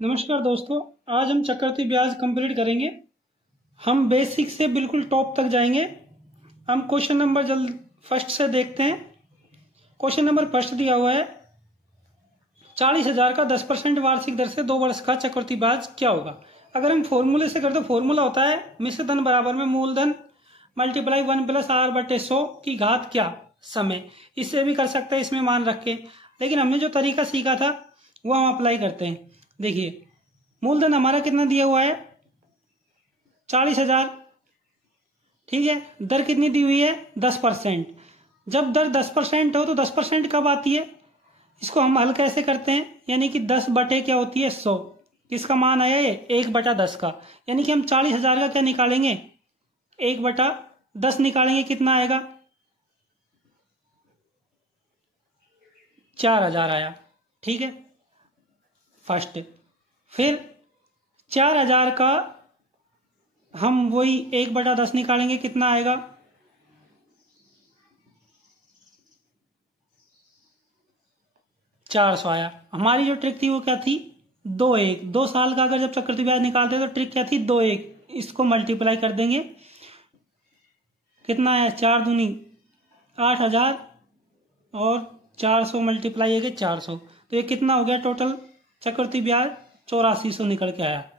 नमस्कार दोस्तों, आज हम चक्रवृद्धि ब्याज कंप्लीट करेंगे। हम बेसिक से बिल्कुल टॉप तक जाएंगे। हम क्वेश्चन नंबर फर्स्ट से देखते हैं। क्वेश्चन नंबर फर्स्ट दिया हुआ है 40,000 का 10% वार्षिक दर से 2 वर्ष का चक्रवृद्धि ब्याज क्या होगा। अगर हम फॉर्मूले से करते तो फॉर्मूला होता है मिश्र धन बराबर में मूलधन मल्टीप्लाई 1 + r/100 की घात क्या समय। इससे भी कर सकते हैं इसमें मान रख के, लेकिन हमने जो तरीका सीखा था वो हम अप्लाई करते हैं। देखिए, मूलधन हमारा कितना दिया हुआ है 40,000, ठीक है। दर कितनी दी हुई है 10%। जब दर 10% हो तो 10% कब आती है, इसको हम हल कैसे करते हैं, यानी कि 10 बटे क्या होती है 100। किसका मान आया ये 1/10 का, यानी कि हम 40,000 का क्या निकालेंगे 1/10 निकालेंगे, कितना आएगा 4,000 आया, ठीक है फर्स्ट। फिर 4,000 का हम वही 1/10 निकालेंगे, कितना आएगा 400 आया। हमारी जो ट्रिक थी वो क्या थी 2 साल का अगर जब चक्रवृद्धि ब्याज निकालते तो ट्रिक क्या थी 2 इसको मल्टीप्लाई कर देंगे, कितना आया 4 दूनी 8,000 और 400 मल्टीप्लाई है 400, तो ये कितना हो गया टोटल चक्रवृद्धि ब्याज 8400 निकल के आया।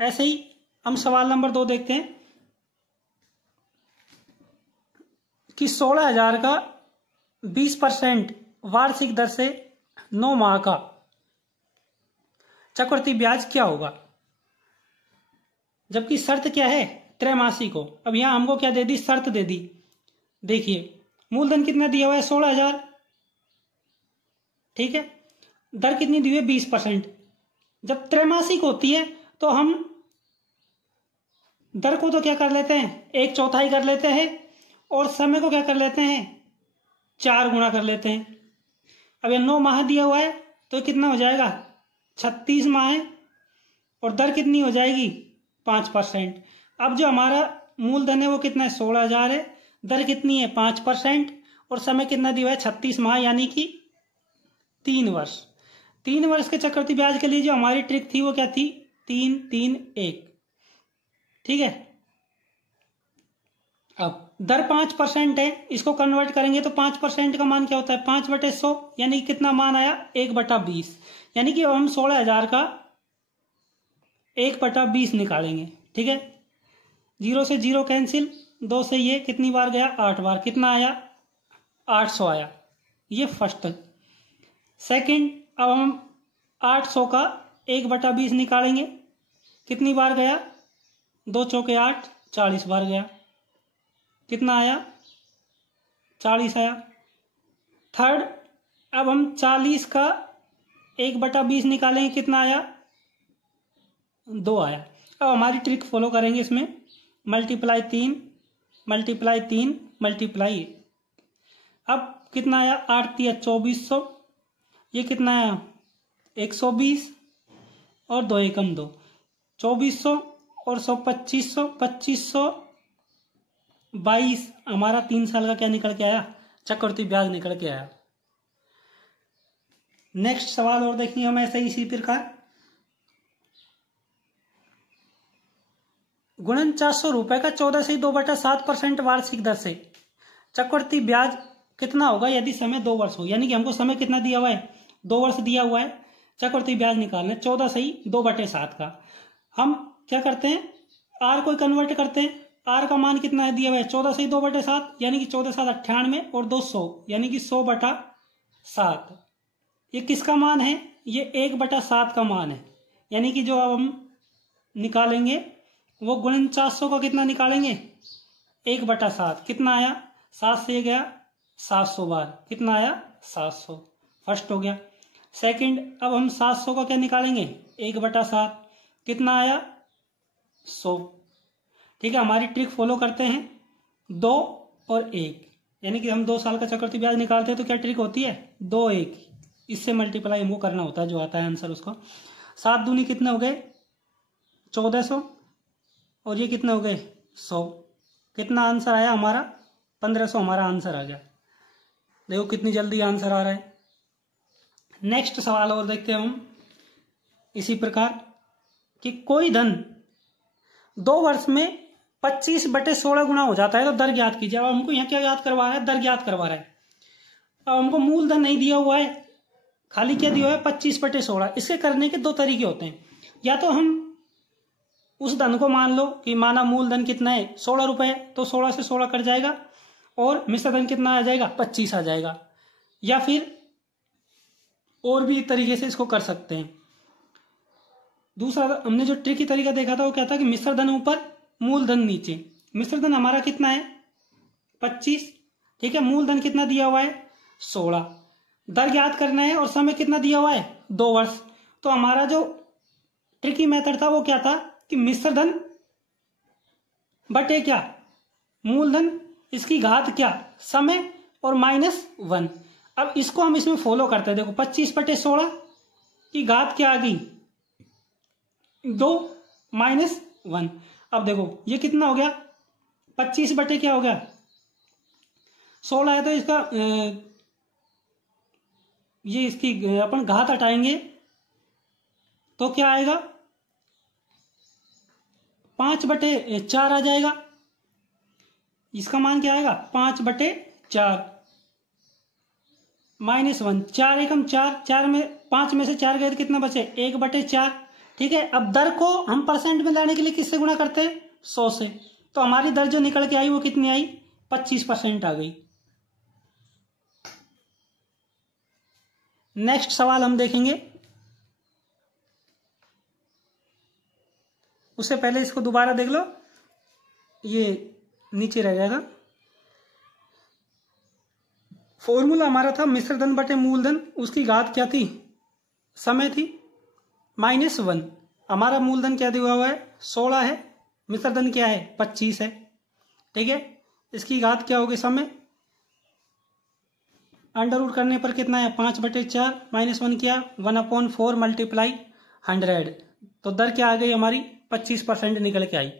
ऐसे ही हम सवाल नंबर 2 देखते हैं कि 16,000 का 20% वार्षिक दर से 9 माह का चक्रवृद्धि ब्याज क्या होगा, जबकि शर्त क्या है त्रैमासिक हो। अब यहां हमको क्या दे दी, शर्त दे दी। देखिए, मूलधन कितना दिया हुआ है 16,000, ठीक है। दर कितनी दी हुई है 20%। जब त्रैमासिक होती है तो हम दर को तो क्या कर लेते हैं 1/4 कर लेते हैं, और समय को क्या कर लेते हैं 4 गुना कर लेते हैं। अब ये 9 माह दिया हुआ है तो कितना हो जाएगा 36 माह है, और दर कितनी हो जाएगी 5%। अब जो हमारा मूलधन है वो कितना है 16,000 है, दर कितनी है 5%, और समय कितना दिया हुआ है 36 माह, यानी कि 3 वर्ष। 3 वर्ष के चक्रवृद्धि ब्याज के लिए जो हमारी ट्रिक थी वो क्या थी 3-3-1, ठीक है। अब दर 5% है, इसको कन्वर्ट करेंगे तो 5% का मान क्या होता है 5/100, यानी कि कितना मान आया 1/20, यानी कि अब हम 16,000 का 1/20 निकालेंगे, ठीक है। 0 से 0 कैंसिल, 2 से ये कितनी बार गया 8 बार, कितना आया 800 आया, ये फर्स्ट। सेकंड, अब हम 800 का 1/20 निकालेंगे, कितनी बार गया 2 चौके 8, 40 बार गया, कितना आया 40 आया। थर्ड, अब हम 40 का 1/20 निकालेंगे, कितना आया 2 आया। अब हमारी ट्रिक फॉलो करेंगे इसमें, मल्टीप्लाई 3 मल्टीप्लाई 3 मल्टीप्लाई। अब कितना आया 8×3 = 2400, ये कितना आया 120, और 2 एकम 2, 2400 और 100 2500, 2522 हमारा 3 साल का क्या निकल के आया चक्रवृद्धि ब्याज निकल के आया। नेक्स्ट सवाल और देखेंगे हम ऐसे ही इसी प्रकार। गुणन 400 रुपए का 14 से 2/7% वार्षिक दर से चक्रवृद्धि ब्याज कितना होगा यदि समय 2 वर्ष हो, यानी कि हमको समय कितना दिया हुआ है 2 वर्ष दिया हुआ है, चक्रवृद्धि ब्याज निकालना है 14 से 2/7 का। हम क्या करते हैं आर को कन्वर्ट करते हैं, आर का मान कितना है दिया हुआ है 14 से 2/7, यानी कि 14×7 = 98, और 200 यानी कि 100/7। ये किसका मान है, ये 1/7 का मान है, यानी कि जो अब हम निकालेंगे वो गुणन 400 का कितना निकालेंगे 1/7, कितना आया 7 से गया 700 बार, कितना आया 700, फर्स्ट हो गया। सेकंड, अब हम 700 का क्या निकालेंगे 1/7, कितना आया 100, ठीक है। हमारी ट्रिक फॉलो करते हैं 2 और 1, यानी कि हम 2 साल का चक्रवृद्धि ब्याज निकालते हैं तो क्या ट्रिक होती है 2-1, इससे मल्टीप्लाई हमको करना होता है, जो आता है आंसर उसको। 7 दूनी कितने हो गए 1400, और ये कितने हो गए 100, कितना आंसर आया हमारा 1500 हमारा आंसर आ गया। देखो कितनी जल्दी आंसर आ रहा है। नेक्स्ट सवाल और देखते हैं हम इसी प्रकार कि कोई धन 2 वर्ष में 25/16 गुना हो जाता है तो दर ज्ञात कीजिए। अब हमको यहाँ क्या ज्ञात करवा रहा है? दर ज्ञात करवा रहा है। अब हमको मूलधन नहीं दिया हुआ है, खाली क्या दिया हुआ है? 25/16। इसके करने के 2 तरीके होते हैं। या तो हम उस धन को मान लो कि माना मूलधन कितना है 16 रुपए, तो 16 से 16 कट जाएगा और मिश्र धन कितना आ जाएगा? 25 आ जाएगा। या फिर और भी एक तरीके से इसको कर सकते हैं। दूसरा हमने जो ट्रिकी तरीका देखा था वो क्या था कि मिश्र धन ऊपर मूलधन नीचे। मिश्र धन हमारा कितना है? 25, ठीक है। मूलधन कितना दिया हुआ है? 16। दर ज्ञात करना है और समय कितना दिया हुआ है? 2 वर्ष। तो हमारा जो ट्रिकी मेथड था वो क्या था कि मिश्र धन बटे क्या? मूलधन, इसकी घात क्या? समय, और -1। अब इसको हम इसमें फॉलो करते हैं। देखो 25/16 की घात क्या आ गई? 2 -1। अब देखो ये कितना हो गया? 25 बटे क्या हो गया? 16 है तो इसका ये इसकी अपन घात हटाएंगे तो क्या आएगा? 5/4 आ जाएगा। इसका मान क्या आएगा? 5/4 -1। 4 एकम 4, 4 में 5 में से 4 गए तो कितना बचे? 1/4, ठीक है। अब दर को हम परसेंट में लाने के लिए किससे गुणा करते हैं? 100 से। तो हमारी दर जो निकल के आई वो कितनी आई? 25% आ गई। नेक्स्ट सवाल हम देखेंगे। उससे पहले इसको दोबारा देख लो, ये नीचे रह जाएगा। फॉर्मूला हमारा था मिश्र धन बटे मूलधन, उसकी घात क्या थी? समय थी -1। हमारा मूलधन क्या दिया हुआ है? 16 है। मिश्र धन क्या है? 25 है, ठीक है। इसकी घात क्या होगी? समय। अंडर रूट करने पर कितना है? 5/4 -1 किया 1/4 मल्टीप्लाई 100। तो दर क्या आ गई हमारी? 25% निकल के आई।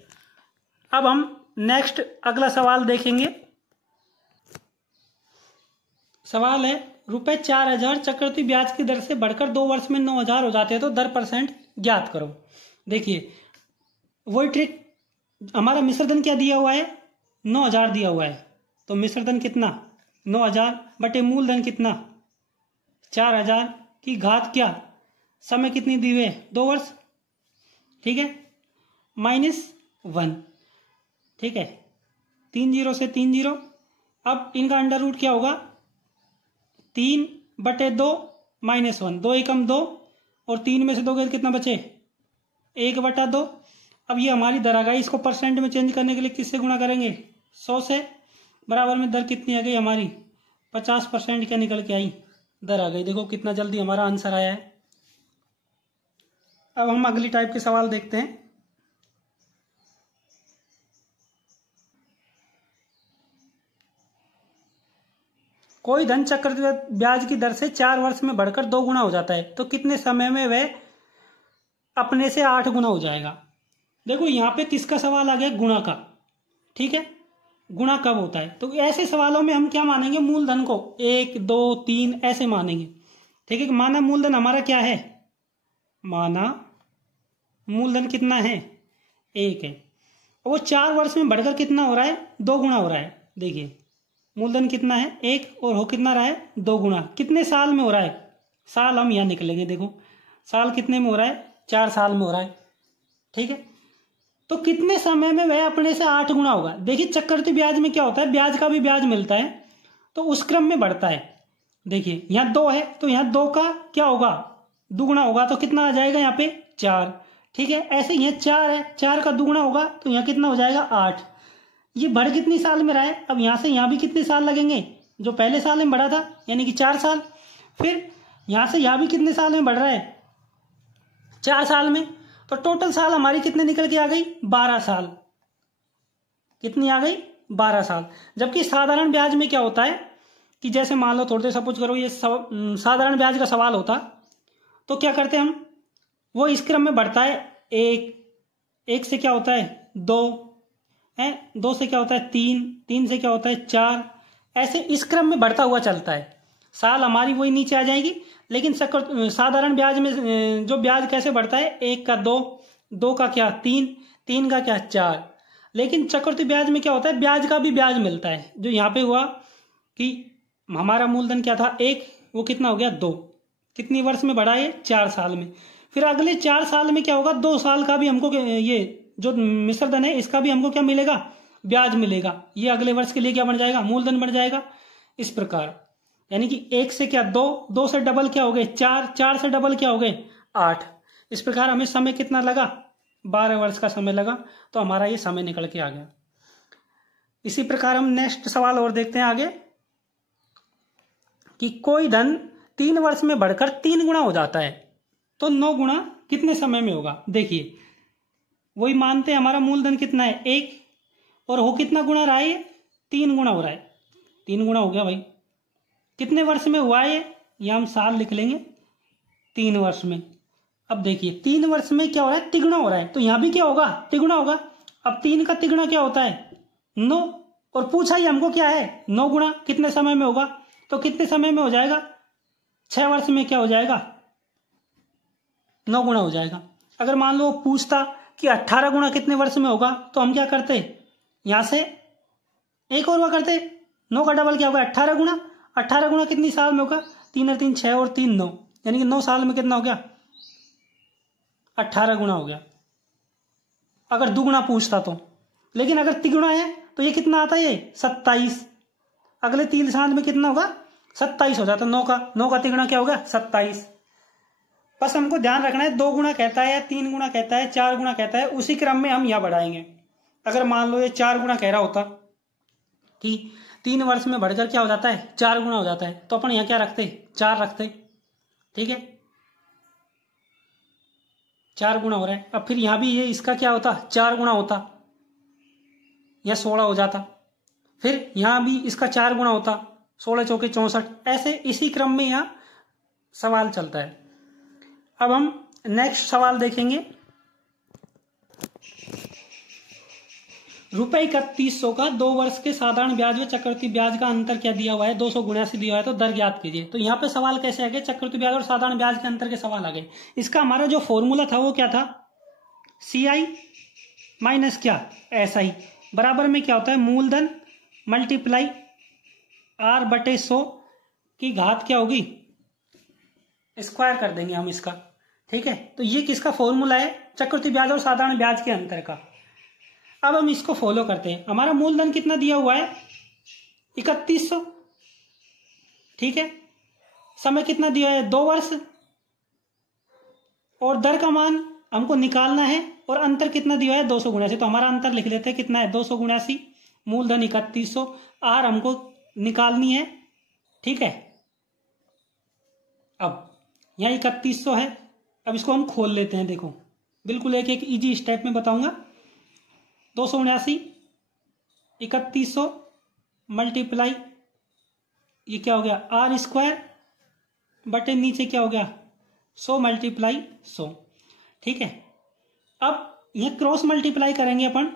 अब हम नेक्स्ट अगला सवाल देखेंगे। सवाल है ₹4000 चक्रवृद्धि ब्याज की दर से बढ़कर 2 वर्ष में 9000 हो जाते हैं तो दर परसेंट ज्ञात करो। देखिए वही ट्रिक, हमारा मिश्र धन क्या दिया हुआ है? 9000 दिया हुआ है। तो मिश्र धन कितना? 9000 बटे मूलधन कितना? 4000 की घात क्या? समय कितनी दी हुई है? 2 वर्ष, ठीक है। -1, ठीक है। 3 0 से 3 0। अब इनका अंडर रूट क्या होगा? 3/2 -1, 2 एकम 2 और 3 में से 2 गए कितना बचे? 1/2। अब ये हमारी दर आ गई। इसको परसेंट में चेंज करने के लिए किससे गुणा करेंगे? 100 से। बराबर में दर कितनी आ गई हमारी? 50% क्या निकल के आई? दर आ गई। देखो कितना जल्दी हमारा आंसर आया है। अब हम अगली टाइप के सवाल देखते हैं। कोई धन चक्रवृद्धि ब्याज की दर से 4 वर्ष में बढ़कर 2 गुना हो जाता है तो कितने समय में वह अपने से 8 गुना हो जाएगा? देखो यहाँ पे किसका सवाल आ गया? गुणा का, ठीक है। गुणा कब होता है? तो ऐसे सवालों में हम क्या मानेंगे? मूलधन को 1 2 3 ऐसे मानेंगे, ठीक है। माना मूलधन हमारा क्या है? माना मूलधन कितना है? 1 है। वो 4 वर्ष में बढ़कर कितना हो रहा है? 2 गुना हो रहा है। देखिए मूलधन कितना है? 1 और हो कितना रहा है? 2 गुना। कितने साल में हो रहा है? साल हम यहाँ निकलेंगे। देखो साल कितने में हो रहा है? 4 साल में हो रहा है, ठीक है। तो कितने समय में वह अपने से 8 गुना होगा? देखिए चक्रवृद्धि ब्याज में क्या होता है? ब्याज का भी ब्याज मिलता है तो उस क्रम में बढ़ता है। देखिए यहाँ 2 है तो यहाँ 2 का क्या होगा? दुगुना होगा तो कितना आ जाएगा? यहाँ पे 4, ठीक है। ऐसे यहाँ 4 है, 4 का दुगुना होगा तो यहाँ कितना हो जाएगा? 8। ये बढ़ कितनी साल में रहा है? अब यहाँ से यहाँ भी कितने साल लगेंगे? जो पहले साल में बढ़ा था यानी कि 4 साल। फिर यहाँ से यहाँ भी कितने साल में बढ़ रहा है? 4 साल में। तो टोटल साल हमारी कितने निकल के आ गई? 12 साल। कितनी आ गई? 12 साल। जबकि साधारण ब्याज में क्या होता है कि जैसे मान लो थोड़ी देर सपोज करो ये साधारण ब्याज का सवाल होता तो क्या करते हम? वो इस क्रम में बढ़ता है। 1 से क्या होता है? 2 है, 2 से क्या होता है? 3 से क्या होता है? 4। ऐसे इस क्रम में बढ़ता हुआ चलता है। साल हमारी वही नीचे आ जाएगी। लेकिन साधारण ब्याज में जो ब्याज कैसे बढ़ता है, 1 का 2, 2 का क्या 3, 3 का क्या 4। लेकिन चक्रवृद्धि ब्याज में क्या होता है, ब्याज का भी ब्याज मिलता है। जो यहाँ पे हुआ कि हमारा मूलधन क्या था 1, वो कितना हो गया 2, कितनी वर्ष में बढ़ा है 4 साल में। फिर अगले 4 साल में क्या होगा, 2 साल का भी हमको ये जो मिश्र धन है इसका भी हमको क्या मिलेगा, ब्याज मिलेगा। ये अगले वर्ष के लिए क्या बन जाएगा, मूलधन बन जाएगा। इस प्रकार यानी कि 1 से क्या 2, 2 से डबल क्या हो गए 4, 4 से डबल क्या हो गए 8। इस प्रकार हमें समय कितना लगा, 12 वर्ष का समय लगा। तो हमारा ये समय निकल के आ गया। इसी प्रकार हम नेक्स्ट सवाल और देखते हैं आगे कि कोई धन 3 वर्ष में बढ़कर 3 गुना हो जाता है तो 9 गुना कितने समय में होगा। देखिए वही मानते हैं हमारा मूलधन कितना है 1, और हो कितना गुना रहा है, 3 गुना हो रहा है। 3 गुना हो गया भाई, कितने वर्ष में हुआ है, ये हम साल लिख लेंगे 3 वर्ष में। अब देखिए 3 वर्ष में क्या हो रहा है, तिगुना हो रहा है। तो यहां भी क्या होगा, तिगुना होगा। अब 3 का तिगुना क्या होता है 9, और पूछा ही हमको क्या है 9 गुना कितने समय में होगा। तो कितने समय में हो जाएगा, 6 वर्ष में क्या हो जाएगा 9 गुना हो जाएगा। अगर मान लो पूछता कि 18 गुना कितने वर्ष में होगा, तो हम क्या करते, यहां से एक और करते, 9 का डबल क्या होगा 18 गुना। 18 गुना कितनी साल में होगा, 3 और 3 6 और 3 9, यानी कि 9 साल में कितना हो गया 18 गुना हो गया, अगर दुगुना पूछता तो। लेकिन अगर तिगुना है तो ये कितना आता है, ये 27। अगले 3 साल में कितना होगा 27 हो जाता। 9 का तिगुना क्या होगा 27। बस हमको ध्यान रखना है 2 गुना कहता है या 3 गुना कहता है 4 गुना कहता है, उसी क्रम में हम यहां बढ़ाएंगे। अगर मान लो ये 4 गुना कह रहा होता कि 3 वर्ष में बढ़कर क्या हो जाता है 4 गुना हो जाता है, तो अपन यहां क्या रखते 4 रखते। ठीक है 4 गुना हो रहा है। अब फिर यहां भी ये इसका क्या होता 4 गुना होता, या 16 हो जाता। फिर यहां भी इसका 4 गुना होता, 16 चौके 64। ऐसे इसी क्रम में यहां सवाल चलता है। अब हम नेक्स्ट सवाल देखेंगे। ₹3100 का 2 वर्ष के साधारण ब्याज व चक्रवृद्धि ब्याज का अंतर क्या दिया हुआ है, 279 दिया हुआ है, तो दर ज्ञात कीजिए। तो यहाँ पे सवाल कैसे आ गए, चक्रवृद्धि ब्याज और साधारण ब्याज के अंतर के सवाल आ गए। इसका हमारा जो फॉर्मूला था वो क्या था, CI माइनस क्या SI बराबर में क्या होता है, मूलधन मल्टीप्लाई R/100 की घात क्या होगी, स्क्वायर कर देंगे हम इसका। ठीक है, तो ये किसका फॉर्मूला है, चक्रवृद्धि ब्याज और साधारण ब्याज के अंतर का। अब हम इसको फॉलो करते हैं। हमारा मूलधन कितना दिया हुआ है 3100। ठीक है, समय कितना दिया है 2 वर्ष, और दर का मान हमको निकालना है, और अंतर कितना दिया है 279। तो हमारा अंतर लिख लेते हैं कितना है 279, मूलधन 3100, आर हमको निकालनी है। ठीक है, अब यहाँ 3100 है, अब इसको हम खोल लेते हैं। देखो बिल्कुल एक एक इजी स्टेप में बताऊंगा। 279 3100 मल्टीप्लाई ये क्या हो गया R² बटे नीचे क्या हो गया 100 मल्टीप्लाई 100। ठीक है, अब ये क्रॉस मल्टीप्लाई करेंगे अपन,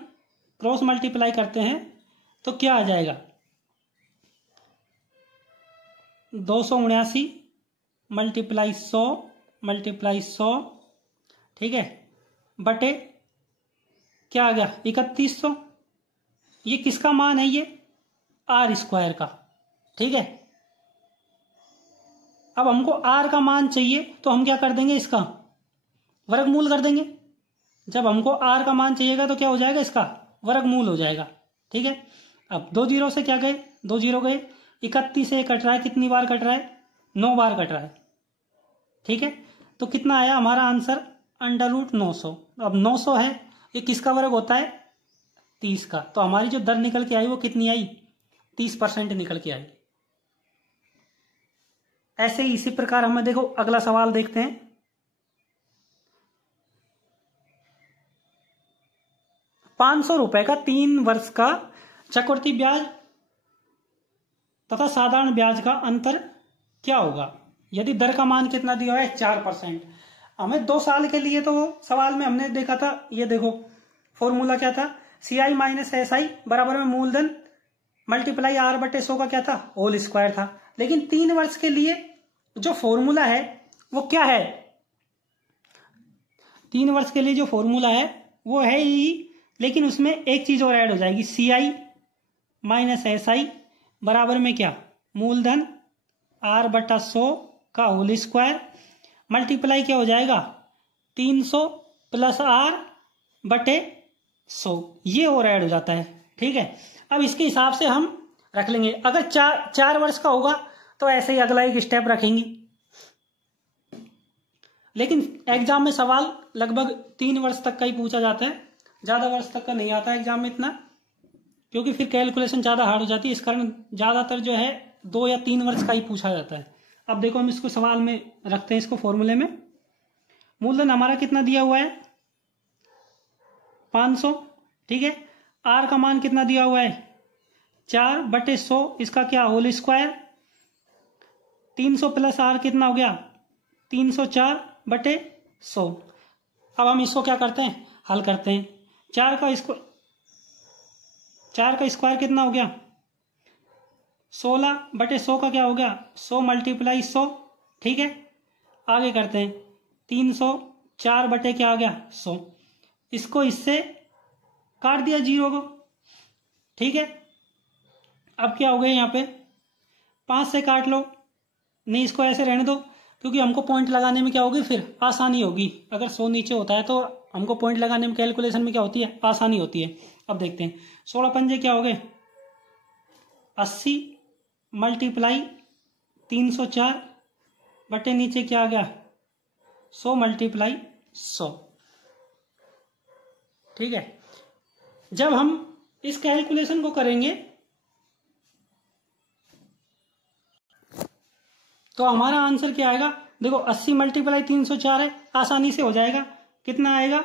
क्रॉस मल्टीप्लाई करते हैं तो क्या आ जाएगा 279 मल्टीप्लाई 100 मल्टीप्लाई 100। ठीक है, बटे क्या आ गया 3100। ये किसका मान है, ये R² का। ठीक है, अब हमको R का मान चाहिए तो हम क्या कर देंगे, इसका वर्गमूल कर देंगे। जब हमको R का मान चाहिएगा तो क्या हो जाएगा, इसका वर्गमूल हो जाएगा। ठीक है, अब 2 जीरो से क्या गए 2 जीरो गए, 31 से कट रहा है, कितनी बार कट रहा है 9 बार कट रहा है। ठीक है, तो कितना आया हमारा आंसर √900। अब 900 है, ये किसका वर्ग होता है 30 का। तो हमारी जो दर निकल के आई वो कितनी आई 30% निकल के आई। ऐसे ही इसी प्रकार हमें देखो अगला सवाल देखते हैं। ₹500 का 3 वर्ष का चक्रवृद्धि ब्याज तथा साधारण ब्याज का अंतर क्या होगा यदि दर का मान कितना दिया है 4%। हमें 2 साल के लिए तो सवाल में हमने देखा था, ये देखो फॉर्मूला क्या था, CI माइनस SI बराबर में मूलधन मल्टीप्लाई R/100 का क्या था होल स्क्वायर था। लेकिन 3 वर्ष के लिए जो फॉर्मूला है वो क्या है, 3 वर्ष के लिए जो फॉर्मूला है वो है ही, लेकिन उसमें एक चीज और ऐड हो जाएगी, CI माइनस SI बराबर में क्या, मूलधन R/100 का होल स्क्वायर मल्टीप्लाई क्या हो जाएगा 300 प्लस R/100, ये और ऐड हो जाता है। ठीक है, अब इसके हिसाब से हम रख लेंगे। अगर 4 वर्ष का होगा तो ऐसे ही अगला एक स्टेप रखेंगे, लेकिन एग्जाम में सवाल लगभग 3 वर्ष तक का ही पूछा जाता है, ज्यादा वर्ष तक का नहीं आता एग्जाम में इतना, क्योंकि फिर कैलकुलेशन ज्यादा हार्ड हो जाती है। इस कारण ज्यादातर जो है 2 या 3 वर्ष का ही पूछा जाता है। अब देखो हम इसको सवाल में रखते हैं, इसको फॉर्मूले में। मूलधन हमारा कितना दिया हुआ है 500, ठीक है। आर का मान कितना दिया हुआ है 4/100, इसका क्या होल स्क्वायर, 300 प्लस आर कितना हो गया 304/100। अब हम इसको क्या करते हैं, हल करते हैं। 4 का स्क्वायर कितना हो गया 16/100 का क्या हो गया 100 × 100, ठीक है। आगे करते हैं 304 क्या हो गया 100, इसको इससे काट दिया 0 को, ठीक है। अब क्या हो गया यहाँ पे 5 से काट लो, नहीं इसको ऐसे रहने दो, क्योंकि हमको पॉइंट लगाने में क्या होगी फिर आसानी होगी। अगर 100 नीचे होता है तो हमको पॉइंट लगाने में कैलकुलेशन में क्या होती है आसानी होती है। अब देखते हैं 16 पंजे क्या हो गए 80 × 304 नीचे क्या आ गया 100 × 100, ठीक है। जब हम इस कैलकुलेशन को करेंगे तो हमारा आंसर क्या आएगा, देखो 80 × 304 है, आसानी से हो जाएगा। कितना आएगा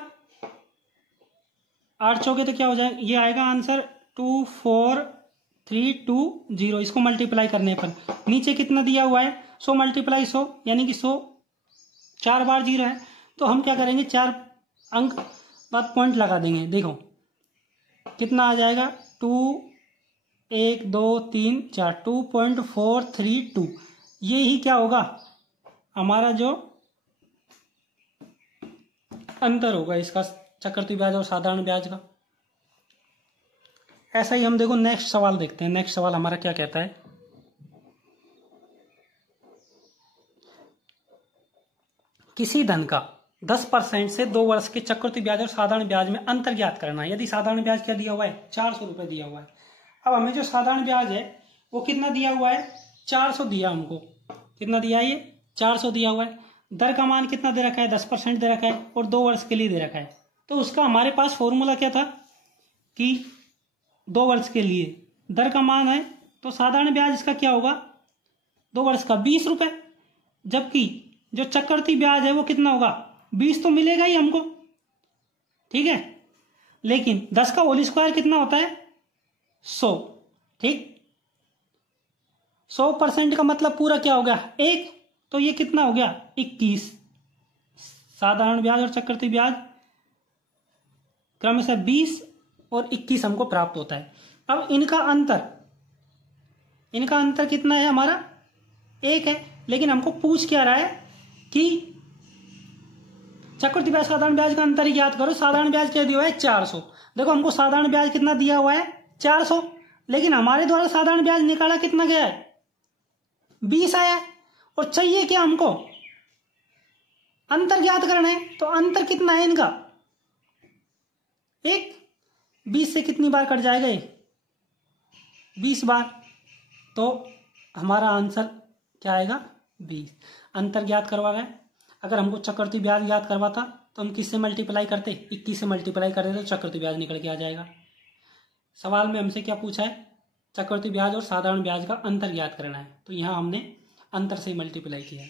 8 चौके तो क्या हो जाएगा, ये आएगा आंसर 24320, इसको मल्टीप्लाई करने पर नीचे कितना दिया हुआ है 100 × 100, यानी कि 100 4 बार 0 है, तो हम क्या करेंगे 4 अंक बाद पॉइंट लगा देंगे। देखो कितना आ जाएगा 2 1 2 3 4 2.432, ये ही क्या होगा हमारा जो अंतर होगा इसका चक्रवृद्धि ब्याज और साधारण ब्याज का। ऐसा ही हम देखो नेक्स्ट सवाल देखते हैं। नेक्स्ट सवाल हमारा क्या कहता है, किसी धन का 10% से 2 वर्ष के चक्रवृद्धि ब्याज और साधारण ब्याज में अंतर ज्ञात करना है। यदि साधारण ब्याज क्या दिया हुआ है 400 रुपए दिया हुआ है। अब हमें जो साधारण ब्याज है वो कितना दिया हुआ है 400 दिया, हमको कितना दिया है ये 400 दिया हुआ है। दर का मान कितना दे रखा है 10% दे रखा है और 2 वर्ष के लिए दे रखा है। तो उसका हमारे पास फॉर्मूला क्या था कि 2 वर्ष के लिए दर का मान है तो साधारण ब्याज इसका क्या होगा 2 वर्ष का 20 रुपए, जबकि जो चक्रवृद्धि ब्याज है वो कितना होगा 20 तो मिलेगा ही हमको, ठीक है। लेकिन 10 का होल स्क्वायर कितना होता है 100, ठीक। 100% का मतलब पूरा क्या हो गया 1, तो ये कितना हो गया 21। साधारण ब्याज और चक्रवृद्धि ब्याज क्रमशः 20 और 21 हमको प्राप्त होता है। अब इनका अंतर कितना है हमारा 1 है, लेकिन हमको पूछ क्या रहा है कि चक्रवृद्धि ब्याज साधारण ब्याज का अंतर ज्ञात करो। साधारण ब्याज क्या दिया हुआ है 400, देखो हमको साधारण ब्याज कितना दिया हुआ है 400, लेकिन हमारे द्वारा साधारण ब्याज निकाला कितना गया है 20 आया, और चाहिए क्या हमको अंतर ज्ञात करना है। तो अंतर कितना है इनका 1, 20 से कितनी बार कट जाएगा ये 20 बार, तो हमारा आंसर क्या आएगा 20। अंतर ज्ञात करवा रहा है। अगर हमको चक्रवृद्धि ब्याज ज्ञात करवाता तो हम किससे मल्टीप्लाई करते 21 से मल्टीप्लाई करते तो चक्रवृद्धि ब्याज निकल के आ जाएगा। सवाल में हमसे क्या पूछा है चक्रवृद्धि ब्याज और साधारण ब्याज का अंतर ज्ञात करना है, तो यहां हमने अंतर से मल्टीप्लाई किया है।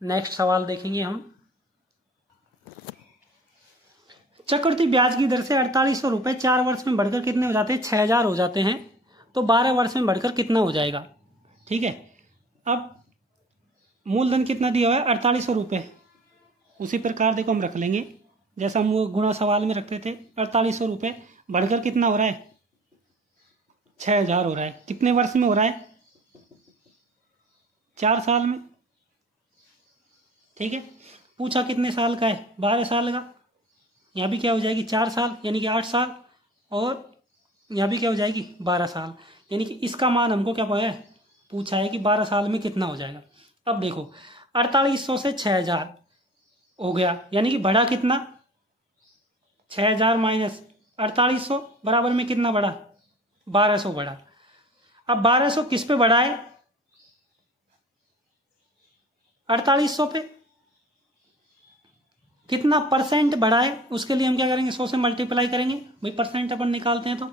नेक्स्ट सवाल देखेंगे हम, चक्रवृद्धि ब्याज की दर से 4800 रुपए 4 वर्ष में बढ़कर कितने हो जाते हैं 6000 हो जाते हैं, तो 12 वर्ष में बढ़कर कितना हो जाएगा, ठीक है। अब मूलधन कितना दिया हुआ है 4800 रुपए, उसी प्रकार देखो हम रख लेंगे जैसा हम गुणा सवाल में रखते थे। 4800 रुपए बढ़कर कितना हो रहा है 6000 हो रहा है, कितने वर्ष में हो रहा है 4 साल में। ठीक है, पूछा कितने साल का है, 12 साल का। यहाँ भी क्या हो जाएगी 4 साल यानी कि 8 साल, और यहाँ भी क्या हो जाएगी 12 साल, यानी कि इसका मान हमको क्या पूछा है कि 12 साल में कितना हो जाएगा। अब देखो 4800 से 6000 हो गया, यानी कि बढ़ा कितना, 6000 माइनस 4800 बराबर में कितना बढ़ा, 1200 बढ़ा। अब 1200 किस पे बढ़ा है, 4800 पे। कितना परसेंट बढ़ा है उसके लिए हम क्या करेंगे, 100 से मल्टीप्लाई करेंगे भाई, परसेंट अपन निकालते हैं तो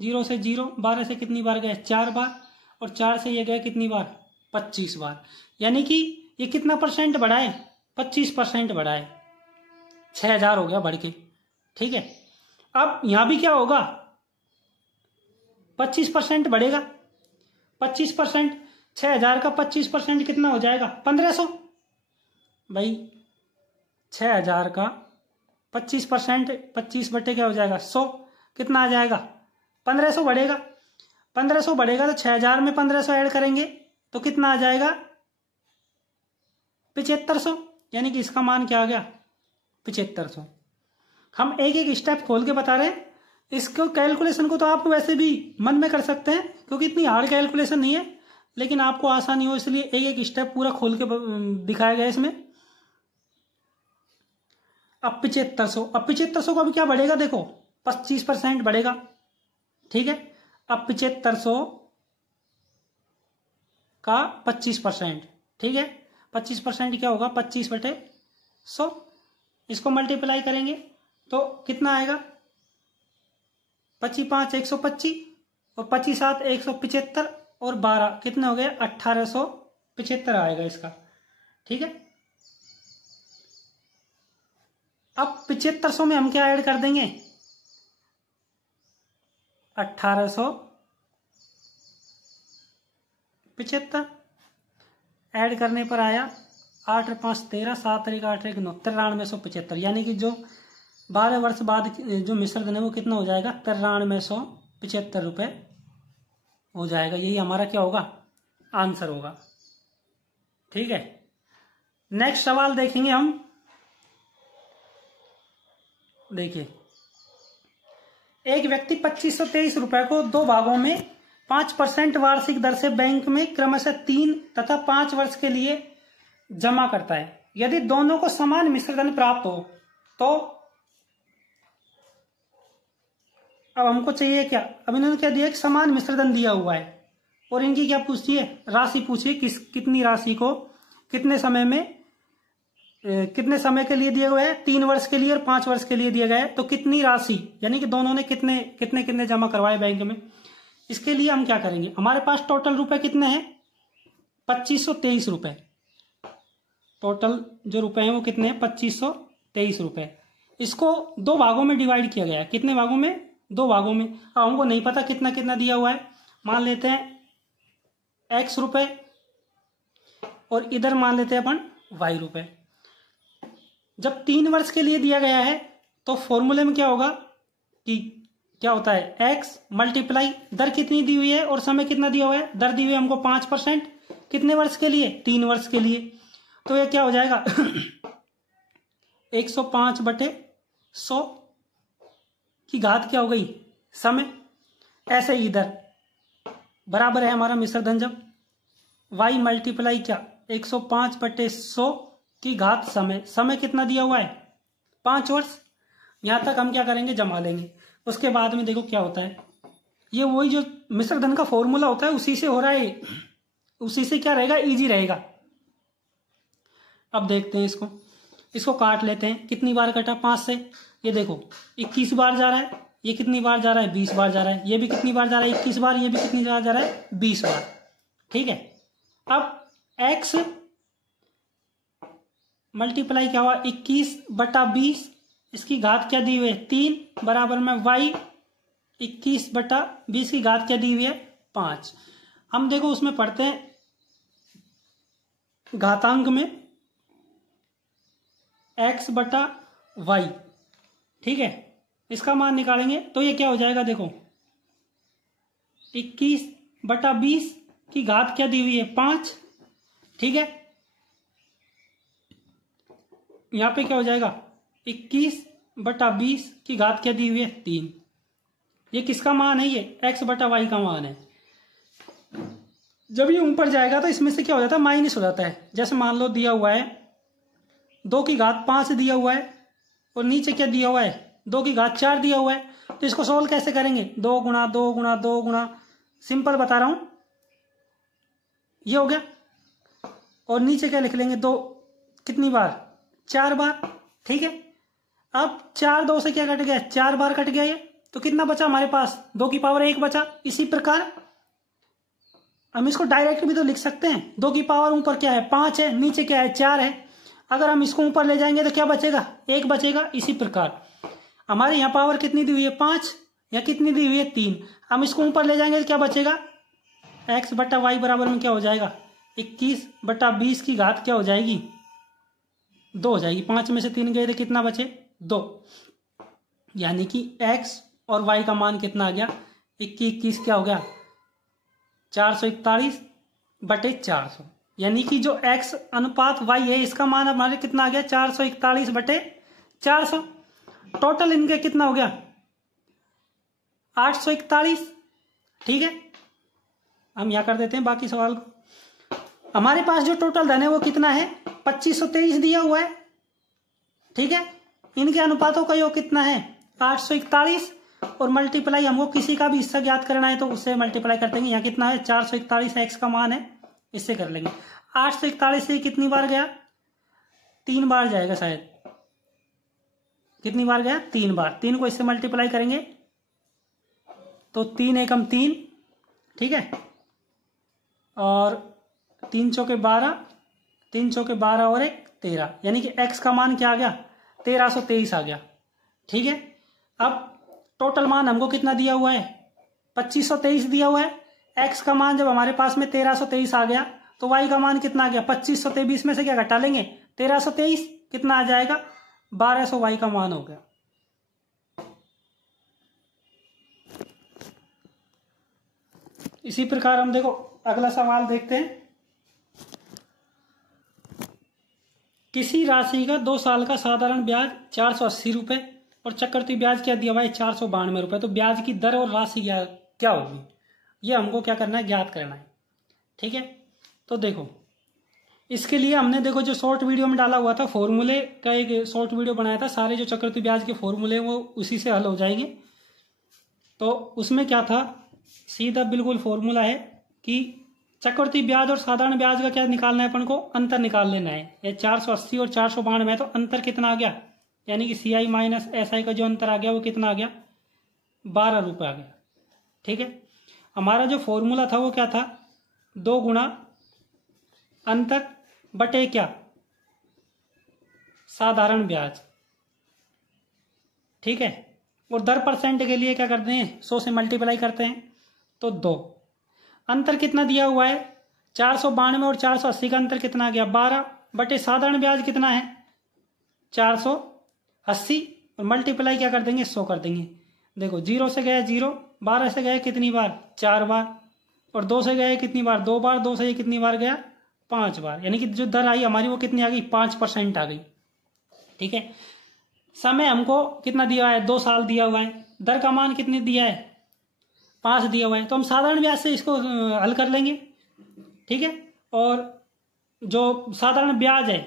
0 से 0, 12 से कितनी बार गए 4 बार, और 4 से ये गए कितनी बार 25 बार, यानी कि ये कितना परसेंट बढ़ा है, 25% बढ़ा है, 6000 हो गया बढ़ के। ठीक है, अब यहां भी क्या होगा 25% बढ़ेगा, 25%, 6000 का 25% कितना हो जाएगा 1500 भाई, 6000 का 25%, 25 बटे क्या हो जाएगा 100, कितना आ जाएगा 1500 बढ़ेगा। 1500 बढ़ेगा तो 6000 में 1500 ऐड करेंगे तो कितना आ जाएगा 7500, यानी कि इसका मान क्या आ गया 7500। हम एक एक स्टेप खोल के बता रहे हैं, इसको कैलकुलेशन को तो आप वैसे भी मन में कर सकते हैं क्योंकि इतनी हार्ड कैलकुलेशन नहीं है, लेकिन आपको आसानी हो इसलिए एक एक स्टेप पूरा खोल के दिखाया गया इसमें। अब 7500, अब 7500 का भी क्या बढ़ेगा देखो 25% बढ़ेगा। ठीक है, अब 7500 का 25%, ठीक है 25% क्या होगा 25 बटे 100, इसको मल्टीप्लाई करेंगे तो कितना आएगा 25 5 125, और 25 7 175, और 12 कितने हो गए 1875 आएगा इसका। ठीक है, अब 7500 में हम क्या ऐड कर देंगे 1875, ऐड करने पर आया 8 और 5 13, 7 और 1 8 1 9, 9375, यानी कि जो 12 वर्ष बाद जो मिश्र धन है वो कितना हो जाएगा 9375 रुपये हो जाएगा। यही हमारा क्या होगा आंसर होगा। ठीक है, नेक्स्ट सवाल देखेंगे हम। देखिए, एक व्यक्ति 2523 रुपए को 2 भागों में 5% वार्षिक दर से बैंक में क्रमशः 3 तथा 5 वर्ष के लिए जमा करता है। यदि दोनों को समान मिश्रधन प्राप्त हो तो अब हमको चाहिए क्या, अब इन्होंने क्या दिया, एक समान मिश्रधन दिया हुआ है और इनकी क्या पूछती है राशि पूछिए, कितनी राशि को कितने समय में कितने समय के लिए दिया हुआ है, 3 वर्ष के लिए और 5 वर्ष के लिए दिया गया है, तो कितनी राशि यानी कि दोनों ने कितने कितने कितने जमा करवाए बैंक में। इसके लिए हम क्या करेंगे, हमारे पास टोटल रुपए कितने हैं 2523 रुपए, टोटल जो रुपए हैं वो कितने हैं 2523 रुपए। इसको 2 भागों में डिवाइड किया गया है, कितने भागों में 2 भागों में। अब हमको नहीं पता कितना कितना दिया हुआ है, मान लेते हैं x रुपए और इधर मान लेते हैं अपन y रुपए। जब 3 वर्ष के लिए दिया गया है तो फॉर्मूले में क्या होगा कि क्या होता है x मल्टीप्लाई दर कितनी दी हुई है और समय कितना दिया हुआ है, दर दी हुई है हमको 5%, कितने वर्ष के लिए 3 वर्ष के लिए, तो ये क्या हो जाएगा 105 बटे 100 की घात क्या हो गई समय। ऐसे ही इधर बराबर है हमारा मिश्रधन, जब y मल्टीप्लाई क्या 105 बटे 100 की घात समय, समय कितना दिया हुआ है 5 वर्ष। यहां तक हम क्या करेंगे जमा लेंगे, उसके बाद में देखो क्या होता है, ये वही जो मिश्रधन का फॉर्मूला होता है उसी से हो रहा है, उसी से क्या रहेगा इजी रहेगा। अब देखते हैं इसको काट लेते हैं, कितनी बार कटा 5 से, ये देखो 21 बार जा रहा है, ये कितनी बार जा रहा है 20 बार जा रहा है, ये भी कितनी बार जा रहा है 21 बार, ये भी कितनी बार जा रहा है 20 बार। ठीक है, अब x मल्टीप्लाई क्या हुआ 21 बटा 20, इसकी घात क्या दी हुई है 3, बराबर में y 21 बटा 20 की घात क्या दी हुई है 5। हम देखो उसमें पढ़ते हैं घातांक में x बटा y, ठीक है, इसका मान निकालेंगे तो ये क्या हो जाएगा, देखो 21 बटा 20 की घात क्या दी हुई है 5, ठीक है, यहाँ पे क्या हो जाएगा 21/20 की घात क्या दी हुई है 3। ये किसका मान है, ये x/y का मान है। जब ये ऊपर जाएगा तो इसमें से क्या हो जाता है माइनस हो जाता है। जैसे मान लो दिया हुआ है 2/5 दिया हुआ है और नीचे क्या दिया हुआ है 2/4 दिया हुआ है। तो इसको सोल्व कैसे करेंगे, 2 गुणा 2 गुणा 2 गुणा, सिंपल बता रहा हूं, ये हो गया। और नीचे क्या लिख लेंगे 2 कितनी बार 4 बार, ठीक है। अब 4 2 से क्या कट गया 4 बार कट गया ये, तो कितना बचा हमारे पास 2 की पावर 1 बचा। इसी प्रकार हम इसको डायरेक्ट भी तो लिख सकते हैं, 2 की पावर ऊपर क्या है 5 है, नीचे क्या है 4 है। अगर हम इसको ऊपर ले जाएंगे तो क्या बचेगा 1 बचेगा। इसी प्रकार हमारे यहाँ पावर कितनी दी हुई है 5 या कितनी दी हुई है 3, हम इसको ऊपर ले जाएंगे तो क्या बचेगा x/y बराबर में क्या हो जाएगा 21/20 की घात क्या हो जाएगी 2 हो जाएगी। 5 में से 3 गए तो कितना बचे 2, यानी कि x और y का मान कितना आ गया 21 क्या हो गया 441/400, यानी कि जो x अनुपात y है इसका मान हमारे कितना आ गया 441/400। टोटल इनके कितना हो गया 841, ठीक है। हम यहां कर देते हैं बाकी सवाल को। हमारे पास जो टोटल धन है वो कितना है 2523 दिया हुआ है, ठीक है। इनके अनुपातों का योग कितना है 841 और मल्टीप्लाई हमको किसी का भी हिस्सा ज्ञात करना है तो उससे मल्टीप्लाई कर देंगे। यहाँ कितना है 441 एक्स का मान है, इससे कर लेंगे। 841 से कितनी बार गया 3 बार जाएगा शायद, कितनी बार गया 3 बार। 3 को इससे मल्टीप्लाई करेंगे तो 3 एकम 3, ठीक है, और 3 चौके 12, 3 चौके 12 और 1 13, यानी कि x का मान क्या आ गया 1323 आ गया, ठीक है। अब टोटल मान हमको कितना दिया हुआ है 2523 दिया हुआ है। x का मान जब हमारे पास में 1323 आ गया तो y का मान कितना आ गया 2523 में से क्या घटा लेंगे 1323, कितना आ जाएगा 1200 y का मान हो गया। इसी प्रकार हम देखो अगला सवाल देखते हैं। किसी राशि का 2 साल का साधारण ब्याज 480 रुपए और चक्रवृद्धि ब्याज क्या दिया हुआ है 492 रुपए। तो ब्याज की दर और राशि क्या होगी, ये हमको क्या करना है ज्ञात करना है, ठीक है। तो देखो इसके लिए हमने देखो जो शॉर्ट वीडियो में डाला हुआ था फॉर्मूले का एक शॉर्ट वीडियो बनाया था, सारे जो चक्रवृद्धि ब्याज के फॉर्मूले वो उसी से हल हो जाएंगे। तो उसमें क्या था सीधा बिल्कुल फॉर्मूला है कि चक्रवृद्धि ब्याज और साधारण ब्याज का क्या निकालना है अपन को, अंतर निकाल लेना है। ये 480 और 492 है तो अंतर कितना आ गया, यानी कि CI माइनस SI का जो अंतर आ गया वो कितना आ गया 12 रुपये आ गया, ठीक है। हमारा जो फॉर्मूला था वो क्या था 2 गुणा अंतर बटे क्या साधारण ब्याज, ठीक है। और दर परसेंट के लिए क्या करते हैं 100 से मल्टीप्लाई करते हैं तो 2। अंतर कितना दिया हुआ है 492 और 480 का अंतर कितना आ गया 12 बटे साधारण ब्याज कितना है 480 और मल्टीप्लाई क्या कर देंगे 100 कर देंगे। देखो 0 से गया 0, 12 से गए कितनी बार 4 बार, और 2 से गए कितनी बार 2 बार, 2 से ये कितनी बार गया 5 बार, यानी कि जो दर आई हमारी वो कितनी आ गई 5% आ गई, ठीक है। समय हमको कितना दिया है 2 साल दिया हुआ है, दर का मान कितने दिया है 5 दिया हुआ है, तो हम साधारण ब्याज से इसको हल कर लेंगे, ठीक है। और जो साधारण ब्याज है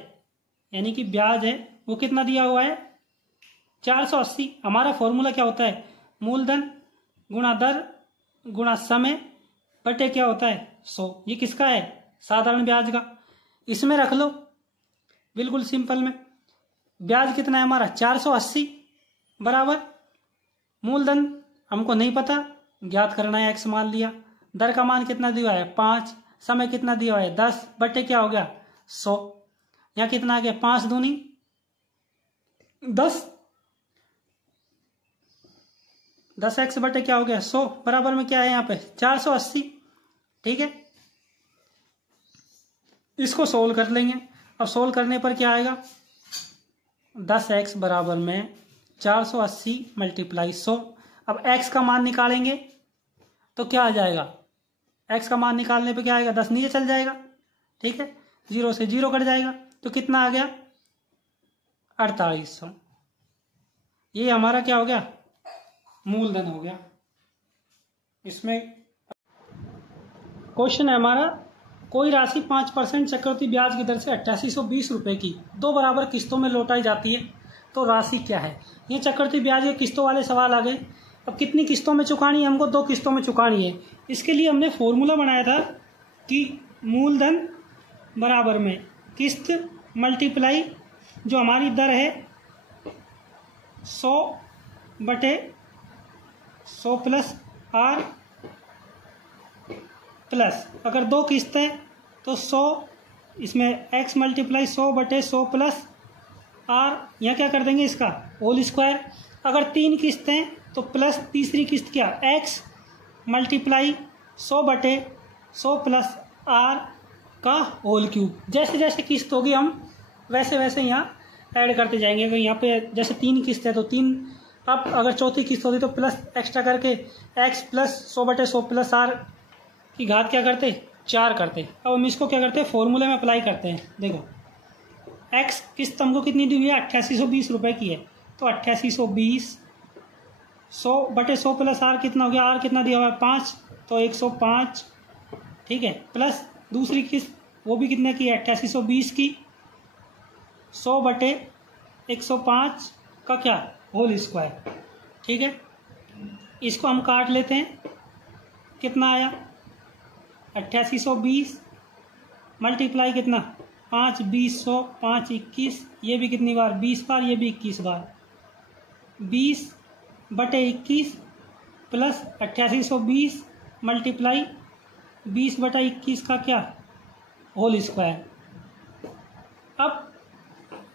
यानी कि ब्याज है वो कितना दिया हुआ है 480। हमारा फॉर्मूला क्या होता है मूलधन गुणा दर गुणा समय बटे क्या होता है 100। ये किसका है साधारण ब्याज का, इसमें रख लो बिल्कुल सिंपल में। ब्याज कितना है हमारा 480 बराबर मूलधन हमको नहीं पता ज्ञात करना है x मान लिया, दर का मान कितना दिया है 5, समय कितना दिया है 10 बटे क्या हो गया 100। यहाँ कितना आ गया 5 दूनी 10, 10x बटे क्या हो गया 100 बराबर में क्या है यहाँ पे 480, ठीक है। इसको सोल्व कर लेंगे। अब सोल्व करने पर क्या आएगा 10x बराबर में 480 मल्टीप्लाई 100। अब x का मान निकालेंगे तो क्या आ जाएगा, x का मान निकालने पे क्या आएगा 10 नीचे चल जाएगा, ठीक है। 0 से 0 कट जाएगा तो कितना आ गया 4800। ये हमारा क्या हो गया मूलधन हो गया। इसमें क्वेश्चन है हमारा, कोई राशि 5% चक्रवृद्धि ब्याज की दर से 8820 रुपये की 2 बराबर किस्तों में लौटाई जाती है, तो राशि क्या है। ये चक्रवृद्धि ब्याज के किस्तों वाले सवाल आ गए। अब कितनी किस्तों में चुकानी है हमको, 2 किस्तों में चुकानी है। इसके लिए हमने फॉर्मूला बनाया था कि मूलधन बराबर में किस्त मल्टीप्लाई जो हमारी दर है 100/100 प्लस आर प्लस, अगर 2 किस्त है तो 100, इसमें x मल्टीप्लाई 100/100 प्लस आर, यहाँ क्या कर देंगे इसका होल स्क्वायर। अगर 3 किस्त हैं तो प्लस तीसरी किस्त क्या x मल्टीप्लाई 100/100 प्लस आर का होल क्यूब। जैसे जैसे किस्त होगी हम वैसे वैसे यहाँ ऐड करते जाएंगे। अगर यहाँ पे जैसे 3 किस्त है तो 3, अब अगर चौथी किस्त होती तो प्लस एक्स्ट्रा करके x प्लस 100/100 प्लस आर की घात क्या करते 4 करते। अब हम इसको क्या करते हैं फॉर्मूले में अप्लाई करते हैं। देखो x किस्त हमको कितनी दी हुई है 8820 रुपये की है, तो 8820 100/100 प्लस आर कितना हो गया, आर कितना दिया हुआ है 5, तो 105, ठीक है, प्लस दूसरी किस्त वो भी कितने की है 8820 की 100/105 का क्या होल स्क्वायर, ठीक है। इसको हम काट लेते हैं, कितना आया 8820 मल्टीप्लाई कितना 5 20 100 5 21, ये भी कितनी बार 20 बार, ये भी 21 बार, 20/21 प्लस 8820 मल्टीप्लाई 20/21 का क्या होल स्क्वायर। अब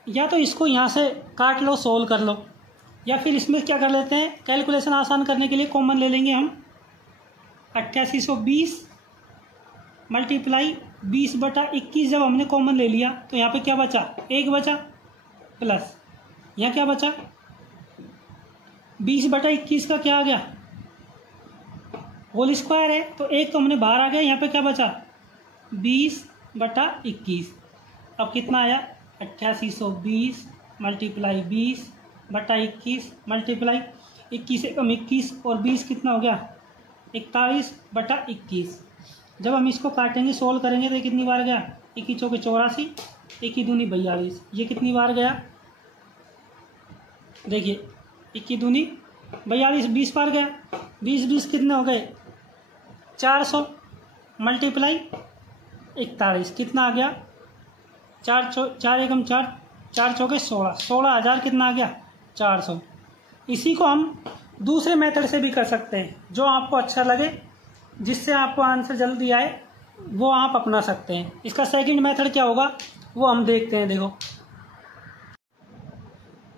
या तो इसको यहाँ से काट लो सोल्व कर लो, या फिर इसमें क्या कर लेते हैं कैलकुलेशन आसान करने के लिए कॉमन ले लेंगे हम 8820 मल्टीप्लाई 20/21 जब हमने कॉमन ले लिया तो यहाँ पे क्या बचा 1 बचा, प्लस यहाँ क्या बचा 20/21 का क्या आ गया होल स्क्वायर है, तो 1 तो हमने बाहर आ गया, यहाँ पे क्या बचा 20/21। अब कितना आया 8820 मल्टीप्लाई 20/21 मल्टीप्लाई 21 से कम 21 और 20 कितना हो गया 41/21। जब हम इसको काटेंगे सोल्व करेंगे तो ये कितनी बार गया 21 चौके 84, 21 दूनी 42, ये कितनी बार गया देखिए 21 दूनी 42, 20 बार गया, 20 कितने हो गए 400 मल्टीप्लाई 41 कितना आ गया 4 एकम 4 4 चौके 16, 16,000 कितना आ गया 400। इसी को हम दूसरे मेथड से भी कर सकते हैं, जो आपको अच्छा लगे, जिससे आपको आंसर जल्दी आए वो आप अपना सकते हैं। इसका सेकंड मेथड क्या होगा वो हम देखते हैं।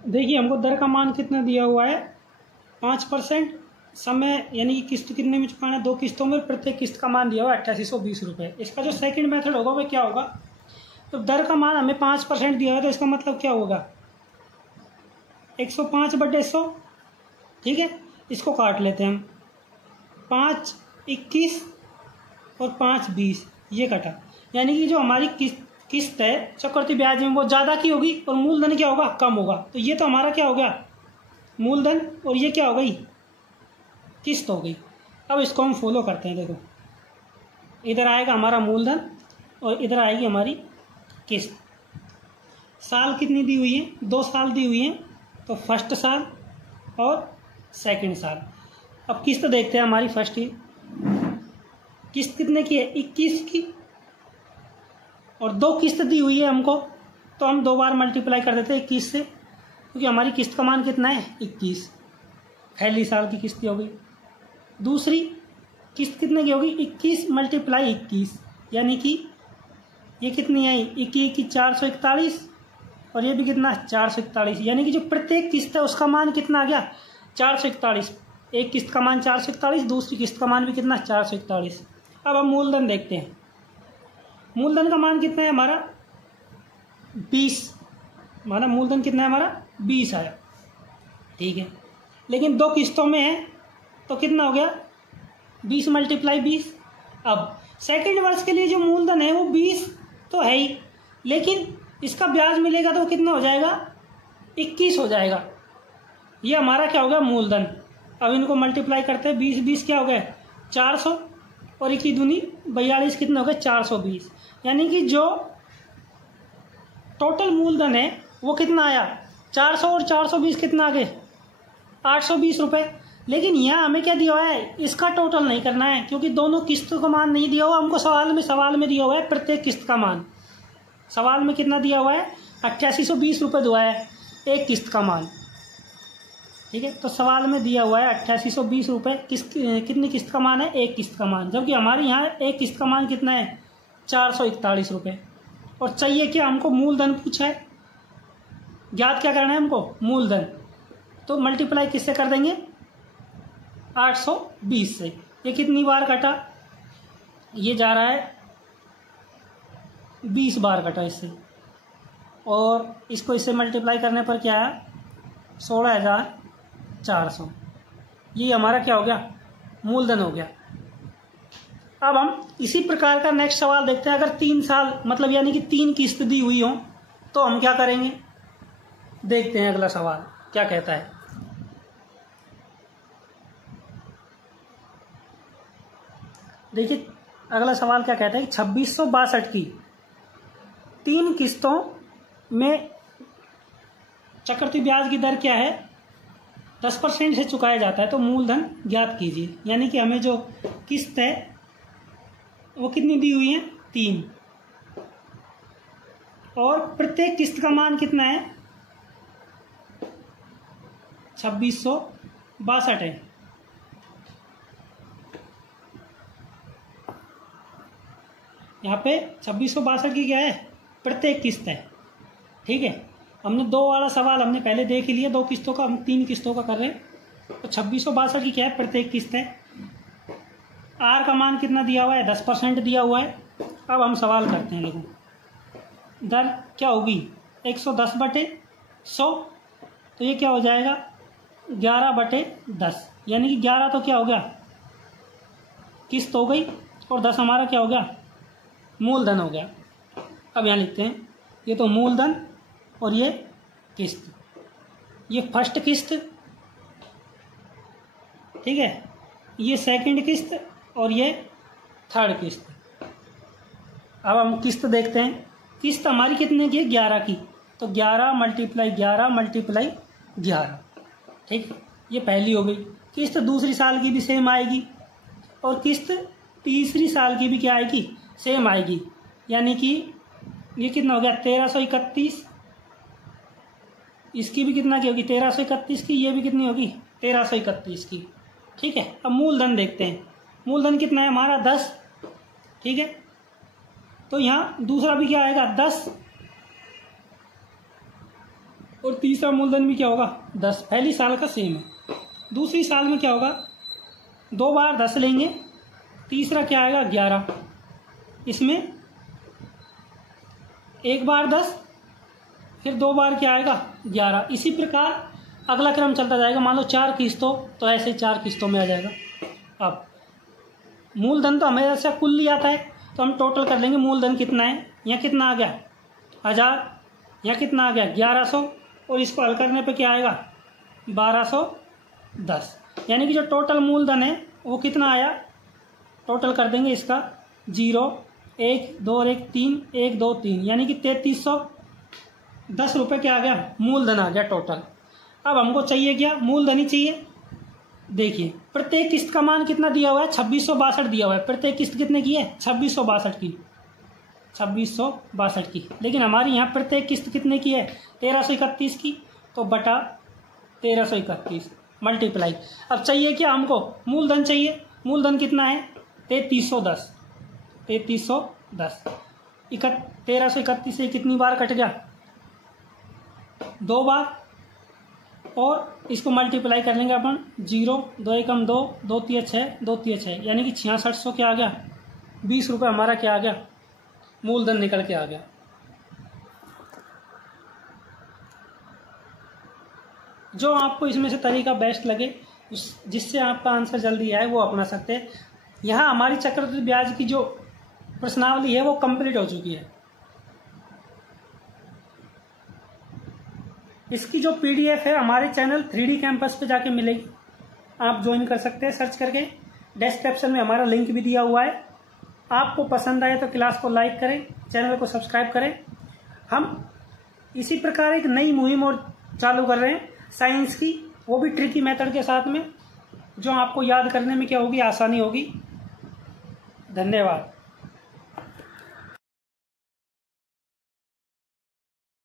देखिए हमको दर का मान कितना दिया हुआ है 5%, समय यानी कि किस्त कितने में चुकाना है 2 किस्तों में, प्रत्येक किस्त का मान दिया हुआ है 8820 रुपये। इसका जो सेकंड मेथड होगा वो क्या होगा, तो दर का मान हमें 5% दिया है तो इसका मतलब क्या होगा 105/100, ठीक है। इसको काट लेते हैं हम 5 21 और 5 20, ये कटा, यानी कि जो हमारी किस्त है चक्रवृद्धि ब्याज में वो ज़्यादा की होगी और मूलधन क्या होगा कम होगा। तो ये तो हमारा क्या हो गया मूलधन और ये क्या हो गई किस्त हो गई। अब इसको हम फॉलो करते हैं। देखो इधर आएगा हमारा मूलधन और इधर आएगी हमारी किस्त। साल कितनी दी हुई है 2 साल दी हुई है, तो फर्स्ट साल और सेकंड साल। अब किस्त देखते हैं हमारी फर्स्ट की किस्त कितने की है 21 की, और 2 किस्त दी हुई है हमको, तो हम 2 बार मल्टीप्लाई कर देते हैं 21 से, क्योंकि हमारी किस्त का मान कितना है 21, पहली साल की किस्त हो गई। दूसरी किस्त कितने की होगी 21 मल्टीप्लाई 21, यानी कि ये कितनी आई 21 441 और ये भी कितना 441, यानी कि जो प्रत्येक किस्त है उसका मान कितना आ गया 441। एक किस्त का मान 441, दूसरी किस्त का मान भी कितना 441। अब हम मूलधन देखते हैं। मूलधन का मान कितना है हमारा 20, हमारा मूलधन कितना है हमारा 20 आया, ठीक है। लेकिन 2 किस्तों में है तो कितना हो गया 20 मल्टीप्लाई 20। अब सेकेंड वर्ष के लिए जो मूलधन है वो 20 तो है ही, लेकिन इसका ब्याज मिलेगा तो कितना हो जाएगा, 21 हो जाएगा। ये हमारा क्या हो गया, मूलधन। अब इनको मल्टीप्लाई करते हैं, 20 क्या हो गया 400 और 21 दूनी 42, कितना हो गया 420। यानी कि जो टोटल मूलधन है वो कितना आया 400 और 420 कितना आ गए 820 रुपये। लेकिन यहाँ हमें क्या दिया हुआ है, इसका टोटल नहीं करना है क्योंकि दोनों किस्तों का मान नहीं दिया हुआ हमको। सवाल में दिया हुआ है प्रत्येक किस्त का मान। सवाल में कितना दिया हुआ है 8820 रुपये दिया है एक किस्त का मान। ठीक है, तो सवाल में दिया हुआ है 8820 रुपये कितनी किस्त का मान है, एक किस्त का मान। जबकि हमारे यहाँ एक किस्त का मान कितना है 441 रुपये। और चाहिए क्या हमको, मूलधन पूछा है, ज्ञात क्या करना है हमको, मूलधन। तो मल्टीप्लाई किससे कर देंगे 820 से। ये कितनी बार कटा, ये जा रहा है 20 बार कटा इससे, और इसको इससे मल्टीप्लाई करने पर क्या है 16,400। ये हमारा क्या हो गया, मूलधन हो गया। अब हम इसी प्रकार का नेक्स्ट सवाल देखते हैं। अगर 3 साल मतलब यानी कि 3 किस्त दी हुई हो तो हम क्या करेंगे, देखते हैं अगला सवाल क्या कहता है। देखिए अगला सवाल क्या कहता है कि 2662 की 3 किस्तों में चक्रवृद्धि ब्याज की दर क्या है 10% से चुकाया जाता है, तो मूलधन ज्ञात कीजिए। यानी कि हमें जो किस्त है वो कितनी दी हुई है 3, और प्रत्येक किस्त का मान कितना है 2662 है। यहाँ पे 2662 की क्या है, प्रत्येक किस्त है। ठीक है, हमने 2 वाला सवाल हमने पहले देख ही लिया, 2 किस्तों का, हम 3 किस्तों का कर रहे हैं। तो 2662 की क्या है, प्रत्येक किस्त है। आर का मान कितना दिया हुआ है 10% दिया हुआ है। अब हम सवाल करते हैं, देखो दर क्या होगी 110/100, तो ये क्या हो जाएगा 11/10, यानी कि 11 तो क्या हो गया किस्त हो गई, और 10 हमारा क्या हो गया मूलधन हो गया। अब यहाँ लिखते हैं, ये तो मूलधन और ये किस्त, ये फर्स्ट किस्त, ठीक है, ये सेकंड किस्त और ये थर्ड किस्त। अब हम किस्त देखते हैं, किस्त हमारी कितने की है 11 की, तो 11 × 11 ठीक, ये पहली हो गई। किस्त दूसरी साल की भी सेम आएगी, और किस्त तीसरी साल की भी क्या आएगी सेम आएगी। यानी कि ये कितना हो गया 1331, इसकी भी कितना की होगी 1331 की, ये भी कितनी होगी 1331 की। ठीक है, अब मूलधन देखते हैं, मूलधन कितना है हमारा 10। ठीक है, तो यहाँ दूसरा भी क्या आएगा 10, और तीसरा मूलधन भी क्या होगा 10। पहली साल का सेम है, दूसरी साल में क्या होगा 2 बार 10 लेंगे, तीसरा क्या आएगा 11, इसमें 1 बार 10, फिर 2 बार क्या आएगा 11। इसी प्रकार अगला क्रम चलता जाएगा। मान लो 4 किस्तों, तो ऐसे 4 किस्तों में आ जाएगा। अब मूलधन तो हमें ऐसा कुल लिया आता है, तो हम टोटल कर लेंगे मूलधन कितना है। यहाँ कितना आ गया 1000, यहाँ कितना आ गया 1100, और इसको हल करने पे क्या आएगा 1210। यानी कि जो टोटल मूलधन है वो कितना आया, टोटल कर देंगे इसका 0 1 2 और 1 3, 1 2 3, यानी कि 3310 रुपये क्या आ गया मूलधन आ गया टोटल। अब हमको चाहिए क्या, मूलधन ही चाहिए। देखिए प्रत्येक किस्त का मान कितना दिया हुआ है 2662 दिया हुआ है। प्रत्येक किस्त कितने की है 2662 की, 2662 की। लेकिन हमारी यहाँ प्रत्येक किस्त कितने की है 1331 की, तो बटा 1331 मल्टीप्लाई। अब चाहिए क्या हमको, मूलधन चाहिए। मूलधन कितना है 3310, 3310। 1331 से कितनी बार कट गया 2 बार, और इसको मल्टीप्लाई कर लेंगे अपन 0 2 1 2 2 3 6 2 3 6, यानी कि 6600 क्या आ गया 20 रुपये हमारा क्या आ गया मूलधन निकल के आ गया। जो आपको इसमें से तरीका बेस्ट लगे, जिससे आपका आंसर जल्दी आए, वो अपना सकते हैं। यहाँ हमारी चक्रवृद्धि ब्याज की जो प्रश्नावली है वो कंप्लीट हो चुकी है। इसकी जो PDF है हमारे चैनल 3D कैंपस पे जाके मिलेगी, आप ज्वाइन कर सकते हैं सर्च करके। डिस्क्रिप्शन में हमारा लिंक भी दिया हुआ है। आपको पसंद आए तो क्लास को लाइक करें, चैनल को सब्सक्राइब करें। हम इसी प्रकार एक नई मुहिम और चालू कर रहे हैं साइंस की, वो भी ट्रिकी मेथड के साथ में, जो आपको याद करने में क्या होगी, आसानी होगी। धन्यवाद।